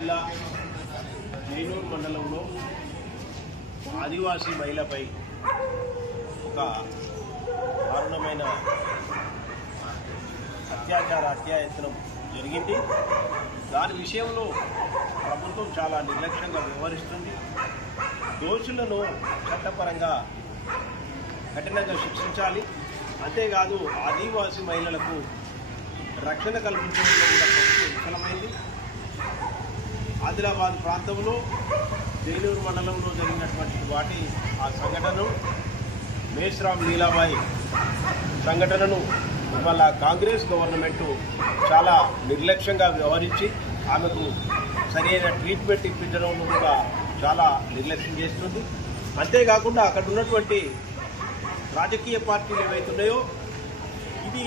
జిల్లా నెల్లూరు మండలంలో ఆదివాసీ మహిళపై ఒక దారుణమైన అత్యాయత్నం జరిగింది. దాని విషయంలో ప్రభుత్వం చాలా నిర్లక్ష్యంగా వ్యవహరిస్తుంది. దోషులను చట్టపరంగా కఠినంగా శిక్షించాలి. అంతేకాదు ఆదివాసీ మహిళలకు రక్షణ కల్పించడంలో కూడా ప్రభుత్వం విఫలమైంది. ఆదిలాబాద్ ప్రాంతంలో నెల్లూరు మండలంలో జరిగినటువంటి ఆ సంఘటనను మేశ్రామ్ లీలాబాయి సంఘటనను ఇవాళ కాంగ్రెస్ గవర్నమెంట్ చాలా నిర్లక్ష్యంగా వ్యవహరించి ఆమెకు సరైన ట్రీట్మెంట్ ఇప్పించడంలో కూడా చాలా నిర్లక్ష్యం చేస్తుంది. అంతేకాకుండా అక్కడ ఉన్నటువంటి రాజకీయ పార్టీలు ఏవైతున్నాయో ఇది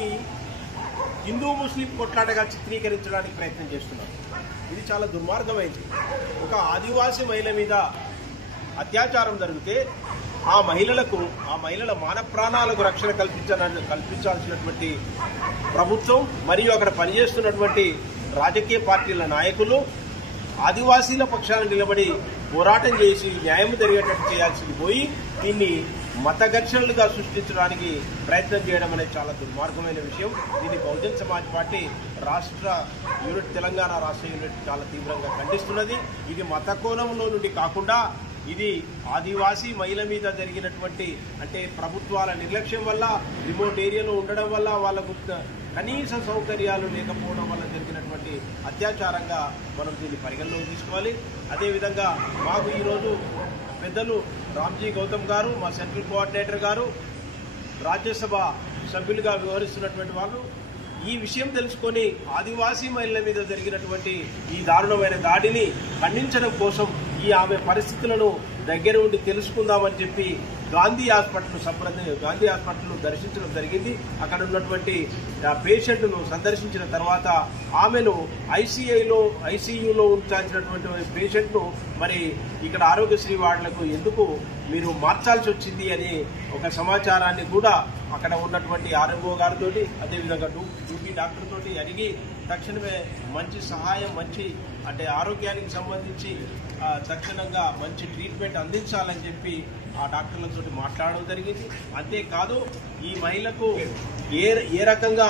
హిందూ ముస్లిం కొట్లాటగా చిత్రీకరించడానికి ప్రయత్నం చేస్తున్నారు. ఇది చాలా దుర్మార్గమైంది. ఒక ఆదివాసీ మహిళ మీద అత్యాచారం జరిగితే ఆ మహిళల మాన ప్రాణాలకు రక్షణ కల్పించాల్సినటువంటి ప్రభుత్వం మరియు అక్కడ పనిచేస్తున్నటువంటి రాజకీయ పార్టీల నాయకులు ఆదివాసీల పక్షాన నిలబడి పోరాటం చేసి న్యాయం జరిగేటట్టు చేయాల్సింది పోయి దీన్ని మత ఘర్షణలుగా సృష్టించడానికి ప్రయత్నం చేయడం అనేది చాలా దుర్మార్గమైన విషయం. దీన్ని బహుజన్ సమాజ్ పార్టీ రాష్ట్ర యూనిట్ తెలంగాణ రాష్ట్ర యూనిట్ చాలా తీవ్రంగా ఖండిస్తున్నది. ఇది మత కోణంలో నుండి కాకుండా ఇది ఆదివాసీ మహిళ మీద జరిగినటువంటి అంటే ప్రభుత్వాల నిర్లక్ష్యం వల్ల రిమోట్ ఏరియాలో ఉండడం వల్ల వాళ్ళకు కనీస సౌకర్యాలు లేకపోవడం వల్ల జరిగినటువంటి అత్యాచారంగా మనం దీన్ని పరిగణలోకి తీసుకోవాలి. అదేవిధంగా మాకు ఈరోజు పెద్దలు రామ్జీ గౌతమ్ గారు, మా సెంట్రల్ కోఆర్డినేటర్ గారు, రాజ్యసభ సభ్యులుగా వ్యవహరిస్తున్నటువంటి వాళ్ళు ఈ విషయం తెలుసుకొని ఆదివాసీ మహిళల మీద జరిగినటువంటి ఈ దారుణమైన దాడిని ఖండించడం కోసం ఆమె పరిస్థితులను దగ్గర ఉండి తెలుసుకుందామని చెప్పి గాంధీ హాస్పిటల్ దర్శించడం జరిగింది. అక్కడ ఉన్నటువంటి పేషెంట్ను సందర్శించిన తర్వాత ఆమెను ఐసీయూలో ఉంచాల్సినటువంటి పేషెంట్ను మరి ఇక్కడ ఆరోగ్యశ్రీ వార్డులకు ఎందుకు మీరు మార్చాల్సి వచ్చింది అని ఒక సమాచారాన్ని కూడా అక్కడ ఉన్నటువంటి ఆర్ఎంఓ గారితో అదేవిధంగా డ్యూటీ డాక్టర్ తోటి అడిగి తక్షణమే మంచి సహాయం అంటే ఆరోగ్యానికి సంబంధించి తక్షణంగా మంచి ట్రీట్మెంట్ అందించాలని చెప్పి ఆ డాక్టర్లతో మాట్లాడడం జరిగింది. అంతేకాదు ఈ మహిళకు ఏ రకంగా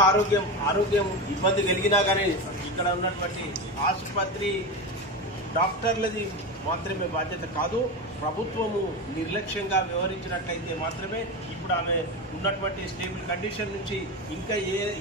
ఆరోగ్యం ఇబ్బంది కలిగినా కానీ ఇక్కడ ఉన్నటువంటి ఆసుపత్రి డాక్టర్లది మాత్రమే బాధ్యత కాదు, ప్రభుత్వము నిర్లక్ష్యంగా వ్యవహరించినట్లయితే మాత్రమే ఇప్పుడు ఆమె ఉన్నటువంటి స్టేబుల్ కండిషన్ నుంచి ఇంకా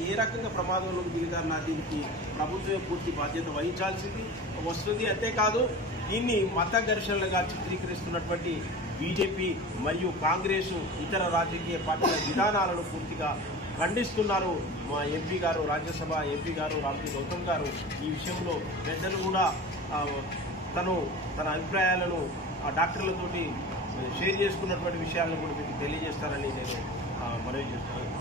ఏ రకంగా ప్రమాదంలోకి దిగుతారన్న దీనికి ప్రభుత్వమే పూర్తి బాధ్యత వహించాల్సింది వస్తుంది. అంతేకాదు దీన్ని మత ఘర్షణలుగా చిత్రీకరిస్తున్నటువంటి బీజేపీ మరియు కాంగ్రెస్ ఇతర రాజకీయ పార్టీల విధానాలను పూర్తిగా ఖండిస్తున్నారు. మా ఎంపీ గారు, రాజ్యసభ ఎంపీ గారు రామ్జీ గౌతమ్ గారు ఈ విషయంలో పెద్దలు కూడా తన అభిప్రాయాలను ఆ డాక్టర్లతోటి షేర్ చేసుకున్నటువంటి విషయాలను కూడా మీకు తెలియజేస్తారని నేను మనవి చేస్తున్నాను.